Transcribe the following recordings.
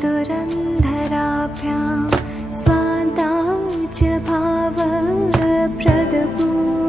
दुरन्धराभ्यां स्वान्ताच भावप्रदपूर्णाभ्यां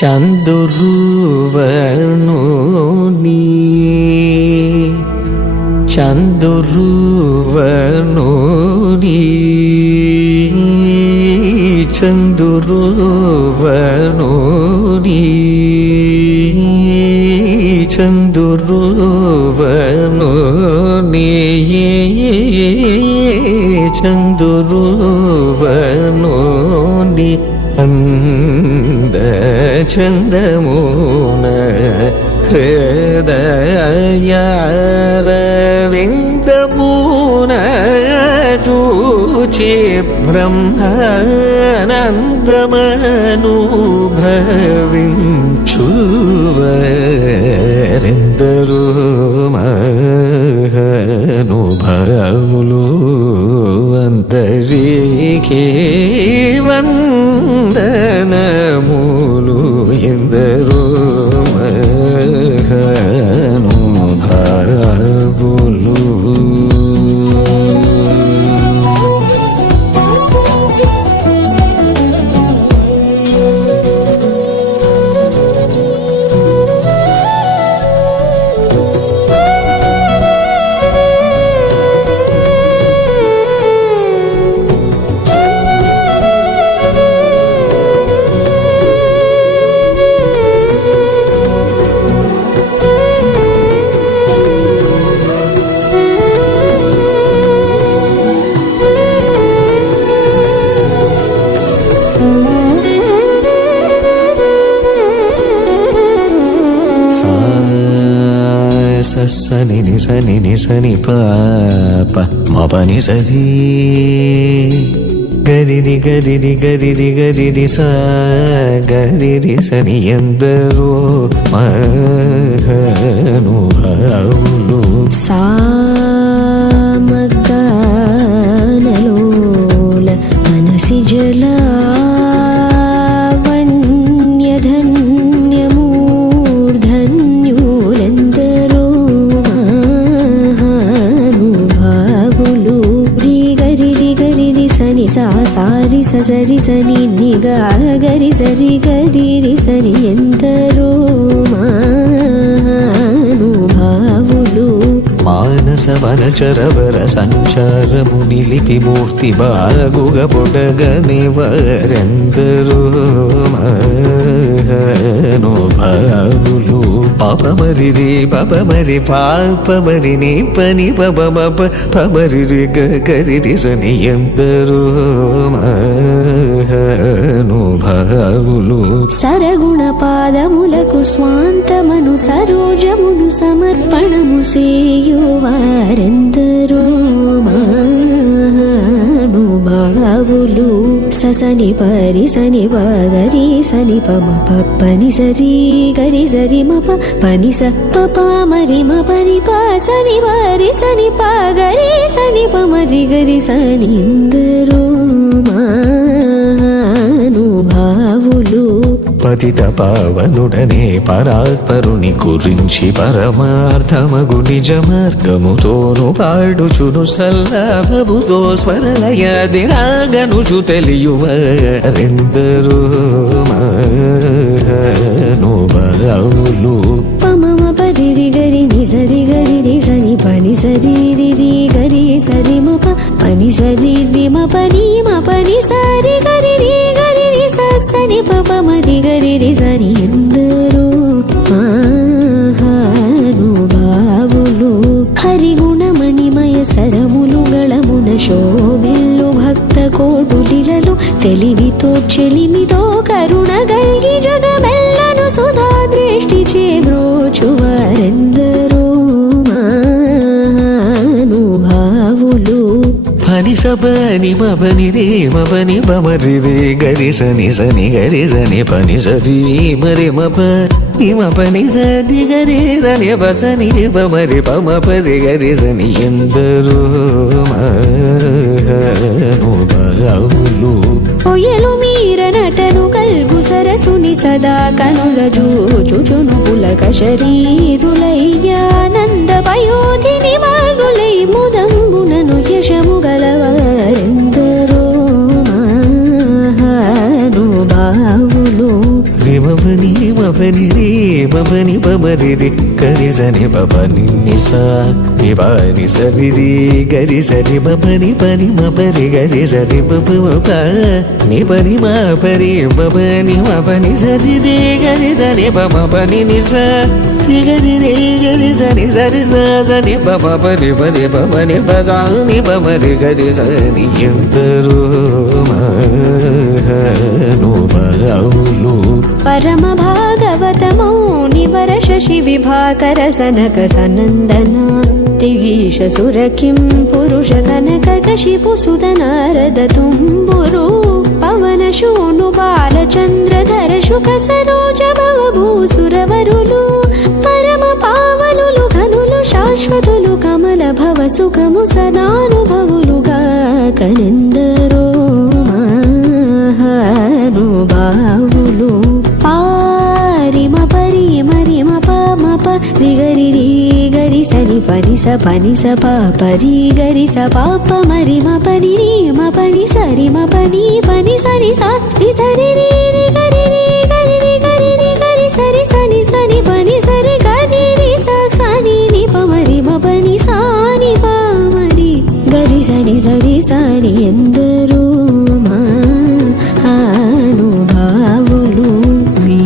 చందురువనుని చందురువనుని చందురువనుని చందురువనుని చందురువనుని అంద చందమున హృదయారవిందమున చూచి బ్రహ్మానందమనుభవించువరెందరూ మహానుభావులు అందరికీ వందనములు ఎందరో మహానుభావులు. సని నిసని నిసని పాప మపని సరి గరిరి గరిరి గరిరి గరిరి సా గరిరి సని ఎందరో మహానుభావులు. సామగానలోల మనసి జలా సారి సరి సని నిగా గరి సరి గరి రి సని ఎందరో మహానుభావులు. మానస వనచరవర సంచారము నిలిపి మూర్తి బాగుగ బొడగని వరెందరో మహానుభావులు. పాపమరి రే పాపమరి పాపమరి నీ పని పబమప పమరి రి గరి రి సని ఎందరో మహానుభావులు. సరగుణ పాదములకు స్వాంతమను సరోజమును సమర్పణము సేయువారెందరో మహానుభావులు. ససని పరి సని పగరి సని పమ పని సరి గరి సరి మప పని స పప మరి మ పని ప సని పరి సని పగరి సని పమరి గరి సని ఎందరో మహానుభావులు. పతిత పావనుడనే పరాత్పరుని గురించి పరమార్థమగు నిజ మార్గముతోను పాడుచును సల్లాభముతో స్వరలయాది రాగనుచు తెలియువరెందరో మహానుభావులు. పమమ పరిరి గరి నిజరి గరి రి సని పని సరి రి గరి సరి మ పని సరి రి మ పని సరి గరి రి గరి రి సని పప మరి గరి రి సని ఎందరో మహానుభావులు. హరిగుణమణిమయ సరములు గళమున శోభిల్లు భక్త కోటులిలలో తెలివితో చెలిమితో కరుణ గల్గి జగమెల్లను సుధా దృష్టి చేబ్రోచువారెందరో మహానుభావులు. పని సపని మపని రే మపని పమరి రే గరి సని సని గరి సని పని సరి మరి మప పని సరి గరి సని పసని పమరి పమ పరి గరి సని ఎందరో మహానుభావులు. ఒయలు మీర నటను కల్గు సరసుని సదా కనుల జూచుచును పులక శరీరులయ్యానంద పయోధిని మగులై ముదంబునను యశము గలవారెందరో మహానుభావులు. మపని మపని రే మపని పమరి రే గరి సని పపని నిసా నిపాని సరి రే గరి సరి మపని పని మపరి గరి సరి పప మప నిపని మపరి మపని మపని సరి రే గరి సని పపని నిసా గరి రే గరి సని సరి సని పపని పని పపని పసాని పమరి గరి సని ఎందరో మహానుభావులు పరమ భాగవతమౌని వర శశి విభాకర సనక సనందన తిగీష సుర కిం పురుష కనక కశిపు సుత నారద తుంబురు పవన శూను బాలచంద్రధర శుక సరోజ భవ భూసురవరులు పరమ పావనులు ఘనులు శాశ్వతులు కమల భవ సుఖము సదానుభవులుగా కనెందరో మహానుభావులు పారిమ పరిమ రిమ పమ రిగరి రీ గరి సరి పని స పరి గరి స పాప మరిమ పని రీమ పని సరిమ పని పని సరి సరి రీ రి గరి రీ గరి రి గరి రి గరి సరి సని సని పని సరి గరి రి స సని ని పమరిమ పని సాని పామరి గరి సరి సరి సని ఎందరో మహానుభావులు నీ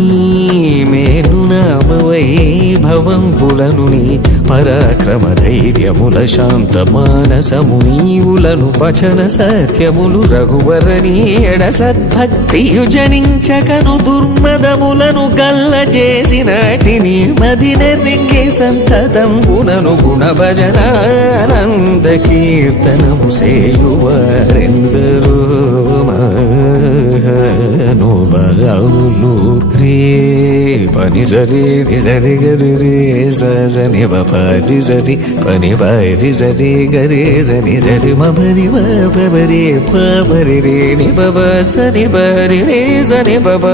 మేను నామ వైభవంబులను నీ పరాక్రమ ధైర్యముల శాంత మానసము నీవులను పచన సత్యములు రఘువరని ఎడ సద్భక్తియు జనించకను దుర్మదములను గల్ల చేసినటిని మదినెరింగే సంతతంబునను గుణ భజనానంద కీర్తనము సేయువారెందరో మహానుభావులు రే పని సరి నిజరి గరి రే సని పరి సరి పని పరి సరి గరి సని సరి మబరి మబరి పబరి రే ని బబ సని బరి రే సని బబ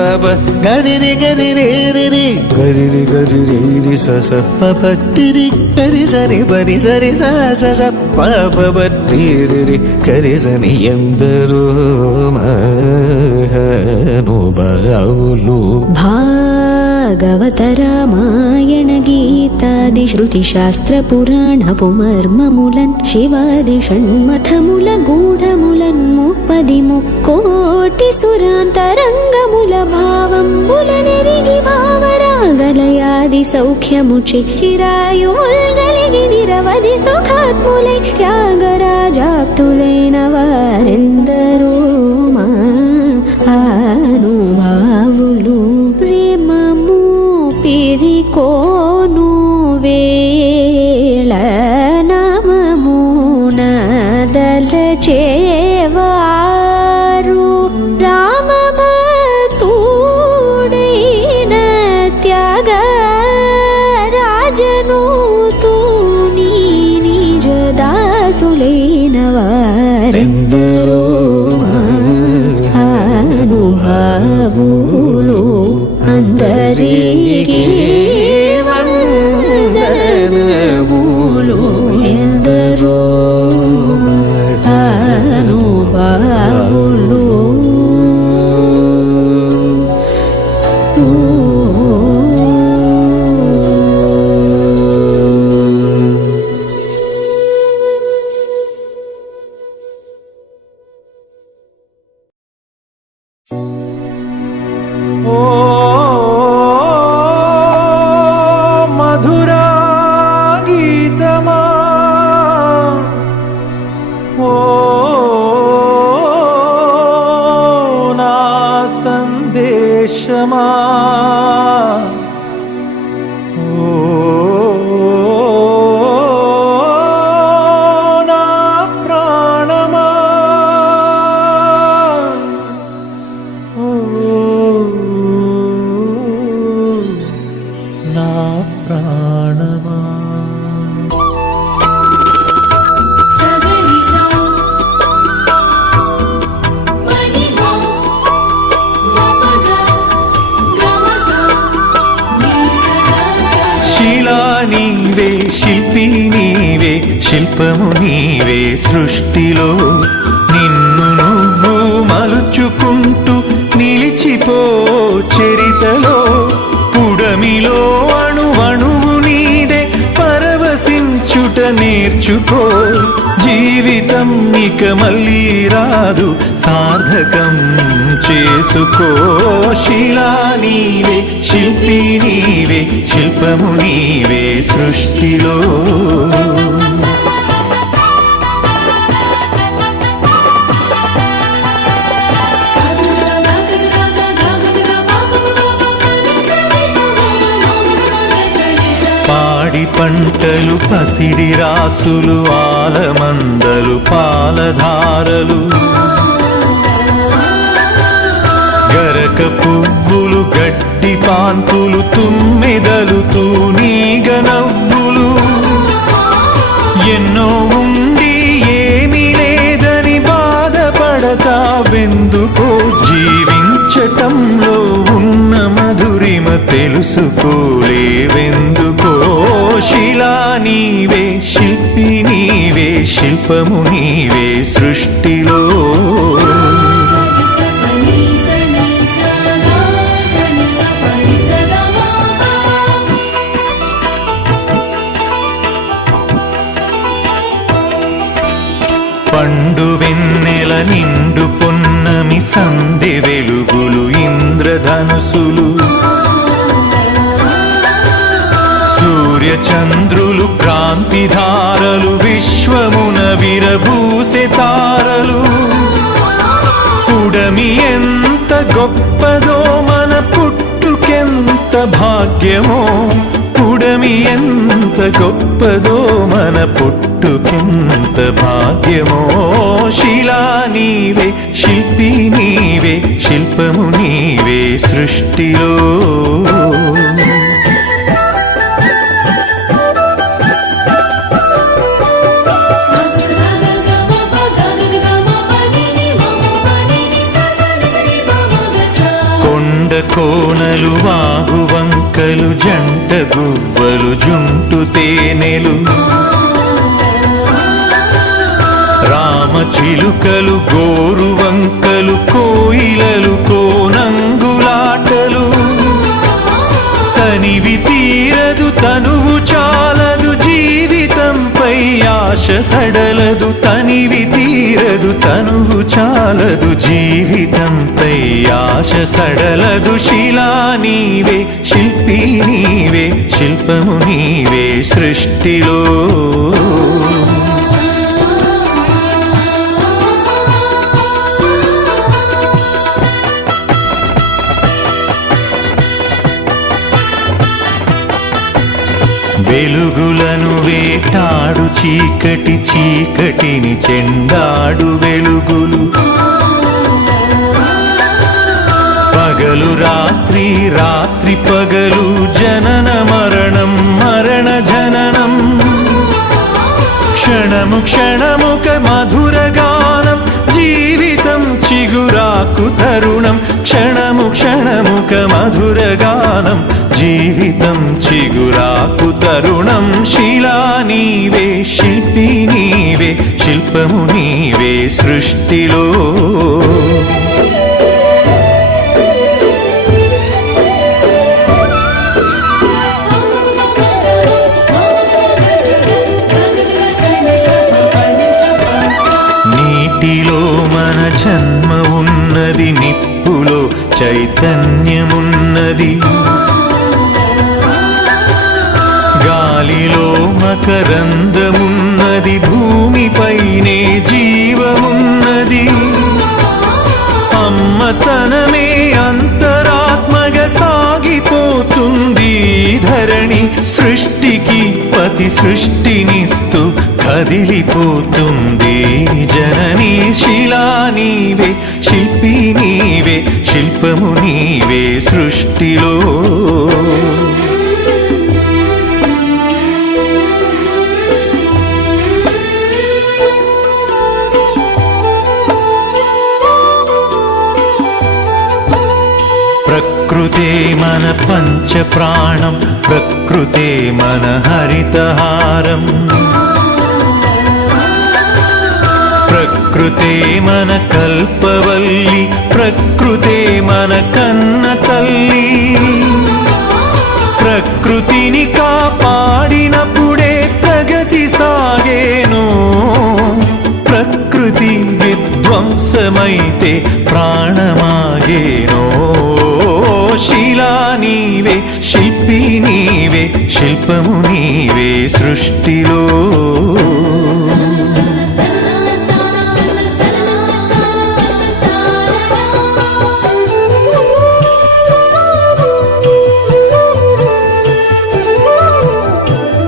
గరి రి గరి రే రి రి గరి రి గరి రి రి స స పపట్టి రి గరి సని పరి సరి స స స పపట్టి రి రి గరి సని ఎందరో మహానుభావులు భాగవత రామాయణ గీతాది శృతి శాస్త్ర పురాణపు మర్మములన్ శివాది షణ్మథముల గూఢములన్ ముప్పది ముక్కోటి సురాంతరంగముల భావంబుల నెరిగి భావరాగలయాది సౌఖ్యముచి చిరాయుముల్గలిగి నిరవధి సుఖాత్ములై త్యాగరాజాప్తులైన వారెందరో మహానుభావులు ప్రేమము పిరికోను వేళ నామమున దలచేవారు రామభక్తుడైన త్యాగ రాజను తూని నిజ దాసులైన వారెందరో అనుభావులు అందరికీ వందనములు ఎందరో అనుభావులు సందేశమా నా ప్రాణమా నా ప్రాణమా నీవే శిల్పి నీవే శిల్పము నీవే సృష్టిలో నిన్ను నువ్వు మలుచుకుంటూ నిలిచిపో చేరుకో చరితలో పుడమిలో అణువణువు నీదే పరవశించుట నేర్చుకో జీవితం ఇక మళ్ళీ రాదు సార్థకం చేసుకో శిలా నీవే శిల్పి నీవే శిల్పము నీవే సృష్టిలో పాడి పంటలు పసిడి రాసులు ఆలమందలు పాలధారలు గరక పువ్వులు గడ్డి పాన్పులు తుమ్మెదలు తూనీగ నవ్వులు ఎన్నో ఉండి ఏమీ లేదని బాధపడతావెందుకో జీవించటంలో ఉన్న మధురిమ తెలుసుకోలేవెందుకో శిలా నీవే శిల్పి నీవే శిల్పము నీవే సృష్టిలో పండు వెన్నెల నిండు పొన్నమి సందె వెలుగులు ఇంద్రధనుసులు సూర్య చంద్రులు క్రాంతిధారలు విశ్వమున విరబూసె తారలు పుడమి ఎంత గొప్పదో మన పుట్టుకెంత భాగ్యమో పుడమి ఎంత గొప్పదో మన పుట్టుకెంత భాగ్యమో శిలా నీవే శిల్పి నీవే శిల్పము నీవే సృష్టిలో కోనలు వాగు వంకలు జంట గువ్వలు జుంటు తేనెలు రామ చిలుకలు గోరు వంకలు కోయిలలు కోనంగులాటలు తనివి తీరదు తనువు చాలదు జీవితంపై ఆశ సడలదు తనివి తీరదు తనువు చాలదు జీవితంపై ఆశ సడలదు శిలా నీవే శిల్పి నీవే శిల్పము నీవే సృష్టిలో వెలుగులను వేటాడు చీకటి చీకటిని చెండాడు వెలుగులు పగలు రాత్రి రాత్రి పగలు జనన మరణం మరణ జననం క్షణము క్షణముక మధుర గానం జీవితం చిగురాకు తరుణం క్షణము క్షణముక మధుర గానం జీవితం చిగురాకు తరుణం శిలా నీవే శిల్పి నీవే శిల్పము నీవే సృష్టిలో నీటిలో మన జన్మ ఉన్నది నిప్పులో చైతన్యమున్నది గాలిలో మకరందమున్నది భూమిపైనే జీవమున్నది అమ్మతనమే అంతరాత్మగా సాగిపోతుంది ధరణి సృష్టికి పతి సృష్టినిస్తూ కదిలిపోతుంది జననీ శిలా నీవే శిల్పి నీవే శిల్పము నీవే సృష్టిలో ప్రకృతే మన పంచ ప్రాణం ప్రకృతే మన హరితహారం ప్రకృతే మన కల్పవల్లి, ప్రకృతే మన కన్న తల్లి. ప్రకృతిని కాపాడినప్పుడే ప్రగతి సాగేను. ప్రకృతి విధ్వంసమైతే ప్రాణమాగేనో. శిలా నీవే, శిల్పి నీవే, శిల్పము నీవే సృష్టిలో.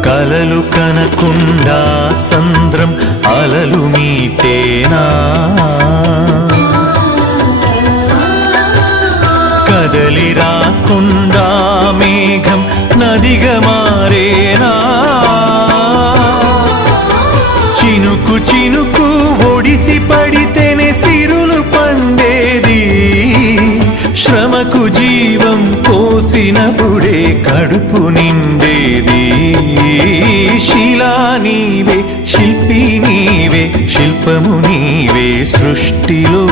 కలలు కనకుండా సంద్రం అలలు మీటేనా. కదలి రాకుండా మేఘం నదిగా మారేనా. చినుకు చినుకు ఒడిసి పడితేనే సిరులు పండేది. శ్రమకు జీవం పోసినప్పుడే కడుపు నిండేది. శిలా నీవే, శిల్పి నీవే, శిల్పము నీవే సృష్టిలో.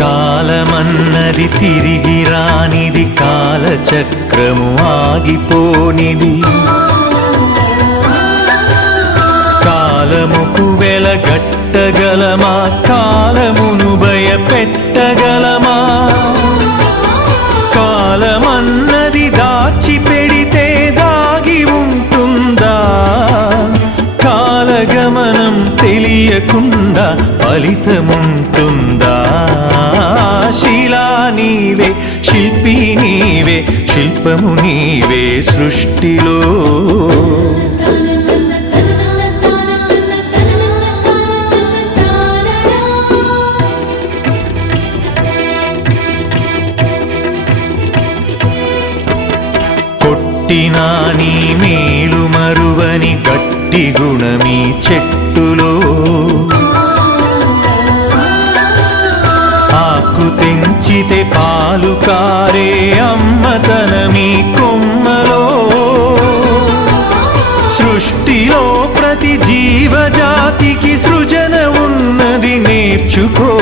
కాలమన్నది తిరిగి రానిది, కాలచక్రము ఆగిపోనిది. కాలముకు వెలగట్టగలమా, కాలమును భయపెట్టగలమా. కాలమన్నది దాచి పెడితే దాగి ఉంటుందా. కాలగమనం తెలియకుండా ఫలితముంటుందా. శిలా నీవే, శిల్పి నీవే, శిల్పము నీవే సృష్టిలో. కొట్టినా నీ మేలు మరువని గట్టి గుణమీ చెట్టులో. ఆకు తెంచితే పాలు కారే అమ్మతనమీ కొమ్మలో. సృష్టిలో ప్రతి జీవజాతికి సృజన ఉన్నది, నేర్చుకో.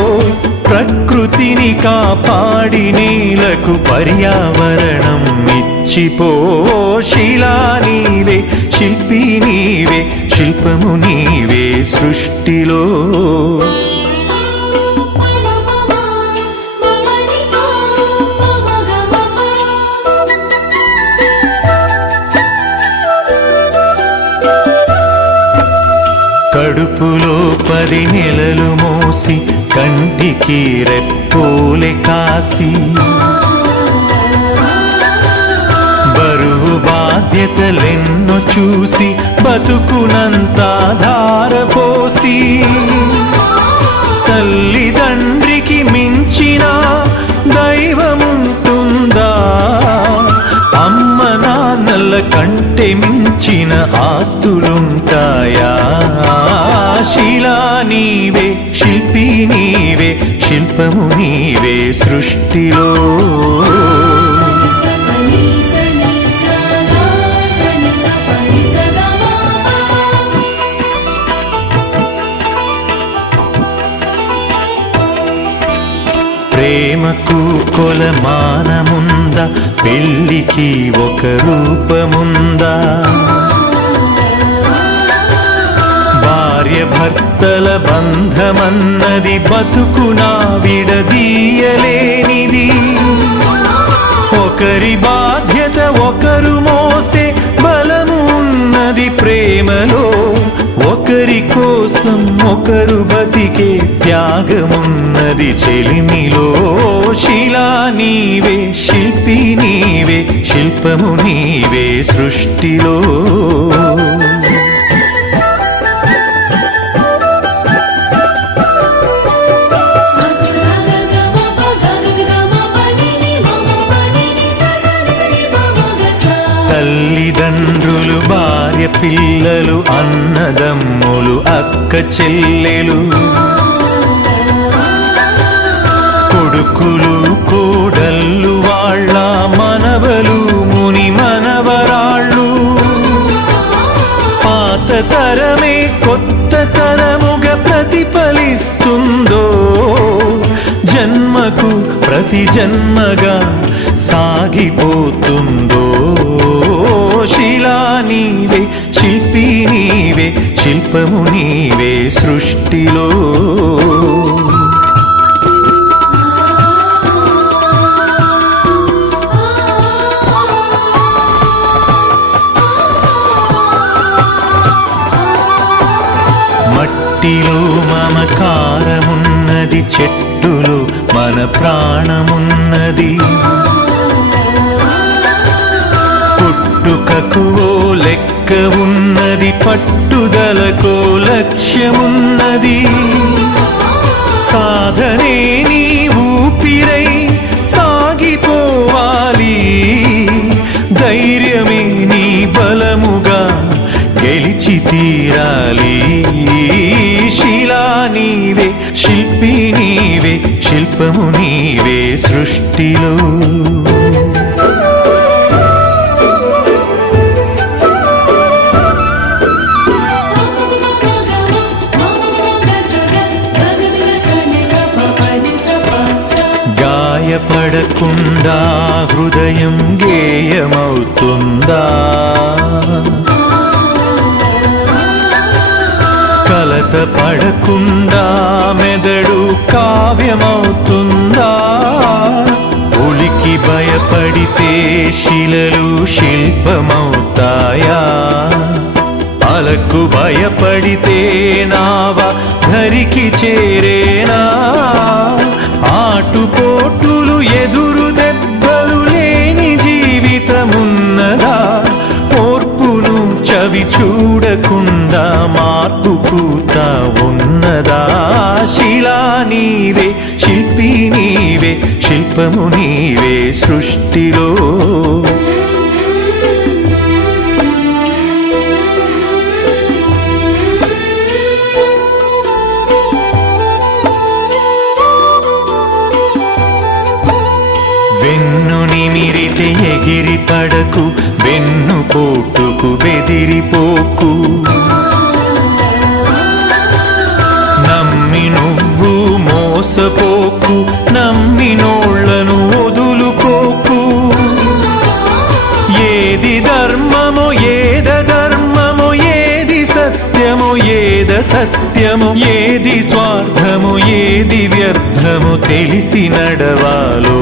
ప్రకృతిని కాపాడి నేలకు పర్యావరణం ఇచ్చిపో. శిలా నీవే, శిల్పి నీవే, శిల్పము నీవే సృష్టిలో. కడుపులో 10 నెలలు మోసి కంటికి రెప్పోలే కాసి. బరువు బాధ్యతలెన్నో చూసి బతుకునంతా ధారపోసి. తల్లిదండ్రికి మించిన దైవముంటుందా. అమ్మ నాన్నల కంటే మించిన ఆస్తులుంటాయా. శిలా నీవే, శిల్పి నీవే, శిల్పము నీవే సృష్టిలో. ప్రేమకు కొలమానముందా, పెళ్ళికి ఒక రూపముందా. భార్య భర్తల బంధమన్నది బతుకునా విడదీయలేనిది. ఒకరి బాధ్యత ఒకరు మోసే బలము ఉన్నది ప్రేమలో. ఒకరి కోసం ఒకరు బతికే త్యాగమున్నది చెలిమిలో. శిలా నీవే, శిల్పి నీవే, శిల్పము నీవే సృష్టిలో. తల్లిదండ్రులు, భార్య పిల్లలు, అన్నదమ్ములు, అక్క చెల్లెలు. కొడుకులు కోడళ్ళు వాళ్ళ మనవలు ముని మనవరాళ్ళు పాత తరమే కొత్త తరముగా ప్రతిఫలిస్తుందో జన్మకు ప్రతి జన్మగా సాగిపోతుందో శిలా నీవే శిల్పి నీవే శిల్పము నీవే సృష్టిలో మట్టిలో మమకారమున్నది చెట్టులో మన ప్రాణమున్నది పుట్టుకకు ఓ లెక్క ఉన్నది పట్టుదలకో లక్ష్యమున్నది సాధనే నీ ఊపిరై సాగిపోవాలి ధైర్యమే నీ బలముగా గెలిచి తీరాలి శిలా నీవే శిల్పి నీవే శిల్పము నీవే సృష్టిలో గాయపడకుండా హృదయం గేయమవుతుందా కలత పడకుండా మెదడు కావ్యమవుతుందా ఉలికి భయపడితే శిలలు శిల్పమవుతాయా అలకు భయపడితే నావ ధరికి చేరేనా ఆటుపోటులు ఎదురు దెబ్బలు లేని జీవితమున్నదా ఓర్పును చవి చూడకుండా మార్పు పూత ఉన్నదా శిలా నీవే శిల్పి నీవే శిల్పము నీవే సృష్టిలో వెన్ను నిమిరితే ఎగిరి పడకు వెన్ను పోటుకు బెదిరిపోకు నమ్మి నువ్వు మోసపోకు నమ్మినోళ్లను వదులుకోకు ఏది ధర్మమో ఏద ధర్మమో ఏది సత్యమో ఏద సత్యమో ఏది స్వార్థమో ఏది వ్యర్థమో తెలిసి నడవాలో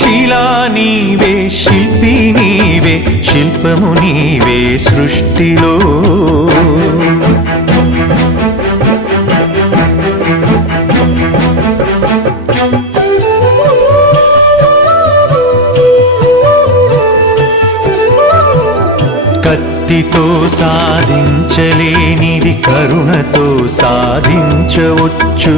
శిలా నీవే శిల్పి నీవే శిల్పము నీవే సృష్టిలో కత్తితో సాధించలేనిది కరుణతో సాధించవచ్చు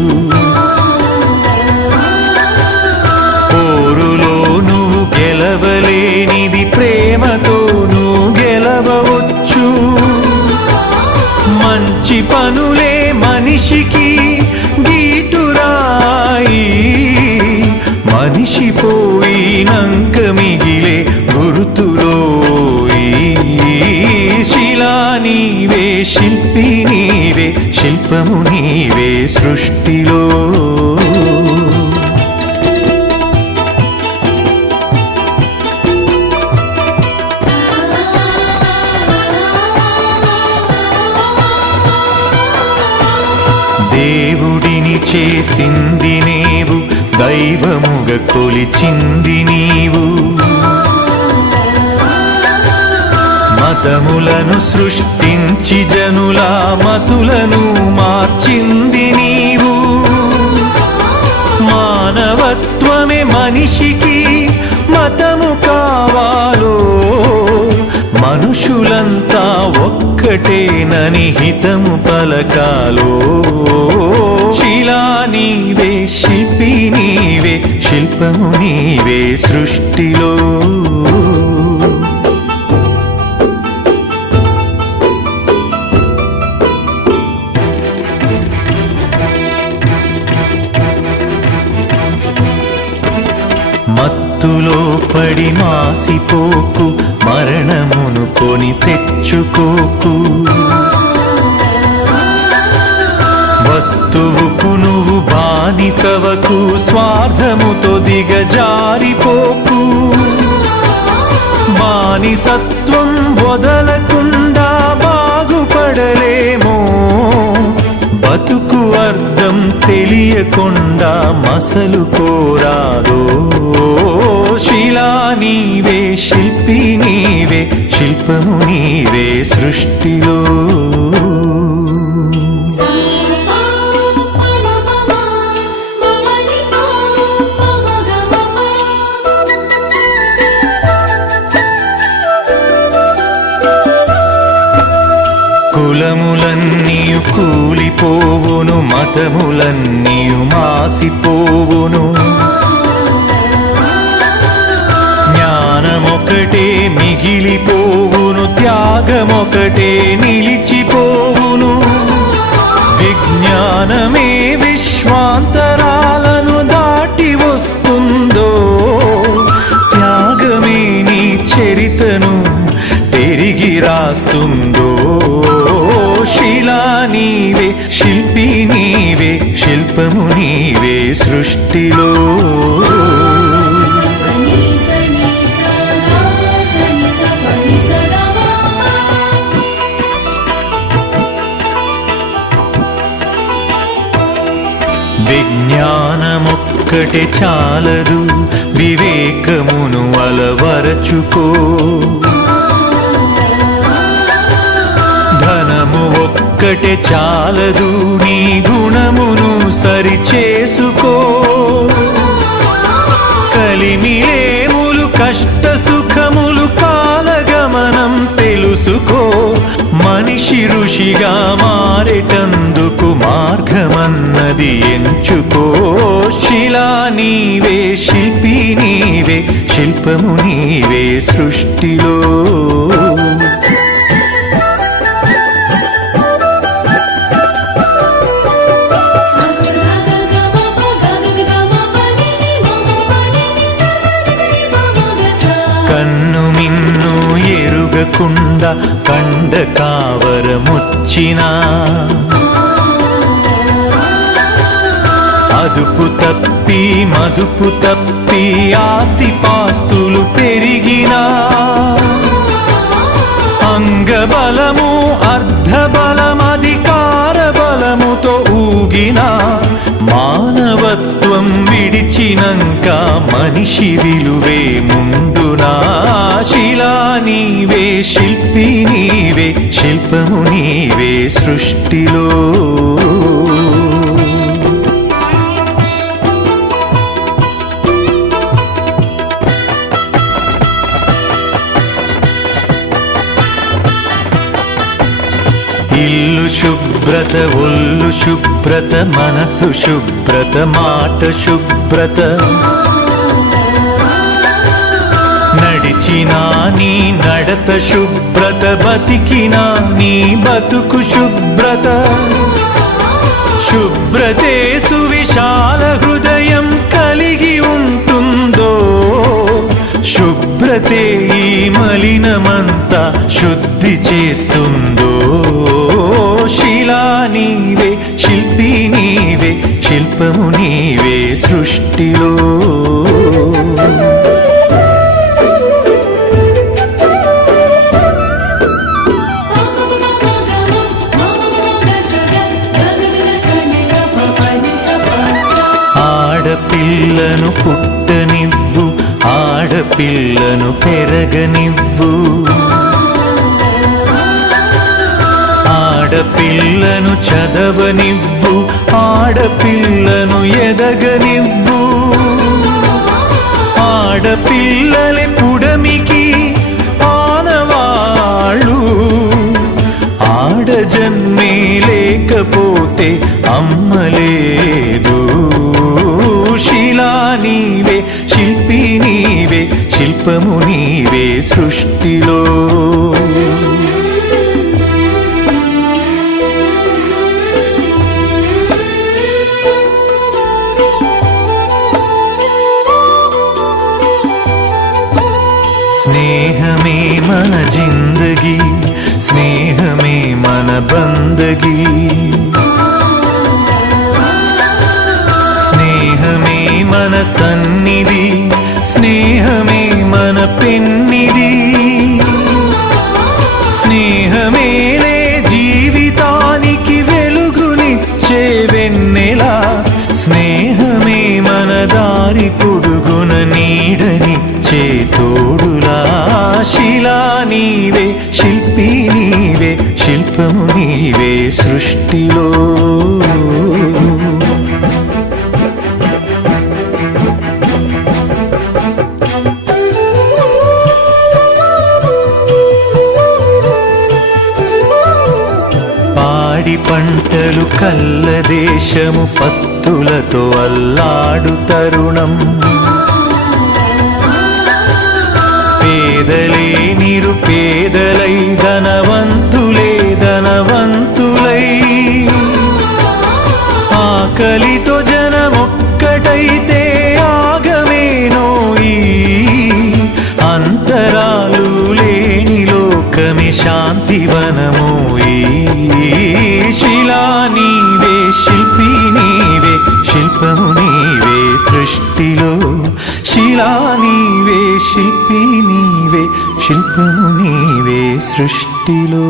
పోరులో నువ్వు గెలవలేనిది ప్రేమతో నువ్వు గెలవవచ్చు మంచి పనులే మనిషికి గీటురాయి మనిషి పోయినంక మిగిలే గుర్తులోయి శిలా నీవే శిల్పి నీవే శిల్పము నీవే సృష్టిలో దేవుడిని చేసింది నీవు దైవముగా కొలిచింది నీవు మతములను సృష్టించి జనుల మతులను మార్చింది నీవు మానవత్వమే మనిషికి మతము కావాలో మనుషులంతా ఒక్కటేనని హితము పలకాలో శిలా నీవే శిల్పి నీవే శిల్పము నీవే సృష్టిలో మాసిపోకు మరణమును కొని తెచ్చుకోకు వస్తువుకు నువ్వు బానిసవకు స్వార్థముతో దిగజారిపోకు బానిసత్వం వదలకుండా బాగుపడలేమో బతుకు అర్థం తెలియకుండా మసలు కోరాదో శిలా నీవే శిల్పి నీవే శిల్పము నీవే సృష్టిలో కులములన్నీయు కూలిపోవును మతములన్నీయు మాసిపోవును జ్ఞానమొకటే మిగిలిపోవును త్యాగమొకటే నిలిచిపోవును విజ్ఞానమే విశ్వాంతరాలను దాటి వస్తుందో త్యాగమే నీ చరితను తిరిగి రాస్తుందో శిలా నీవే శిల్పి నీవే శిల్పము నీవే సృష్టిలో విజ్ఞానమొక్కటే చాలదు వివేకమును అలవరచుకో ధనము ఒక్కటే చాలదు నీ గుణమును సరిచేసుకో కలిమిలేములు కష్ట సుఖములు కాలగమనం తెలుసుకో మనిషి ఋషిగా మారేటందుకు మార్గమన్నది ఎంచుకో శిలా నీవే శిల్పి నీవే శిల్పము నీవే సృష్టిలో కన్ను మిన్ను ఎరుగకుండా కండ కావరముచ్చినా అదుపు తప్పి మదుపు తప్పి ఆస్తి పాస్తులు పెరిగినా అంగబలము అర్ధబలం అధికార బలముతో ఊగినా మానవత్వం విడిచినంక మనిషి విలువే ముందునా శిలా నీవే శిల్పి నీవే శిల్పము నీవే సృష్టిలో ఇల్లు శుభ్రత ఒళ్ళు శుభ్రత మనసు శుభ్రత మాట శుభ్రత నడిచినా నీ నడత శుభ్రత బతికినా నీ బతుకు శుభ్రత శుభ్రతే సువిశాల హృదయం కలిగి ఉంటుందో శుభ్రతే ఈ మలినమంతా శుద్ధి చేస్తుందో శిలా నీవే శిల్పి నీవే శిల్పము నీవే సృష్టిలో ఆడపిల్లను పుట్టనివ్వు ఆడపిల్లను పెరగనివ్వు ఆడపిల్లను చదవనివ్వు ఆడపిల్లను ఎదగనివ్వు ఆడపిల్లలే పుడమికి ఆనవాళ్ళు ఆడజన్మే లేకపోతే అమ్మలేదు శిలా నీవే శిల్పి నీవే శిల్పము నీవే సృష్టిలో మన బందగి స్నేహమే మన సన్నిధి స్నేహమే మన పెన్నిది స్నేహమేలే జీవితానికి వెలుగునిచ్చే వెన్నెలా స్నేహమే మన దారి పొడుగున నీడనిచ్చే తోడులా శిలా నీవే శిల్పి నీవే శిల్పము నీవే సృష్టిలో పాడి పంటలు కల్ల దేశము పస్తులతో అల్లాడు తరుణం పేదలే నిరుపేదలై ధనవంతులే ధనవంతులై ఆకలితో జనమొక్కటైతే ఆగమేనోయి అంతరాలు లేని లోకమే శాంతివనమోయి శిలా నీవే శిల్పి నీవే శిల్పము నీవే సృష్టిలో శిలా నీవే శిల్పి నీవే శిల్పము నీవే సృష్టిలో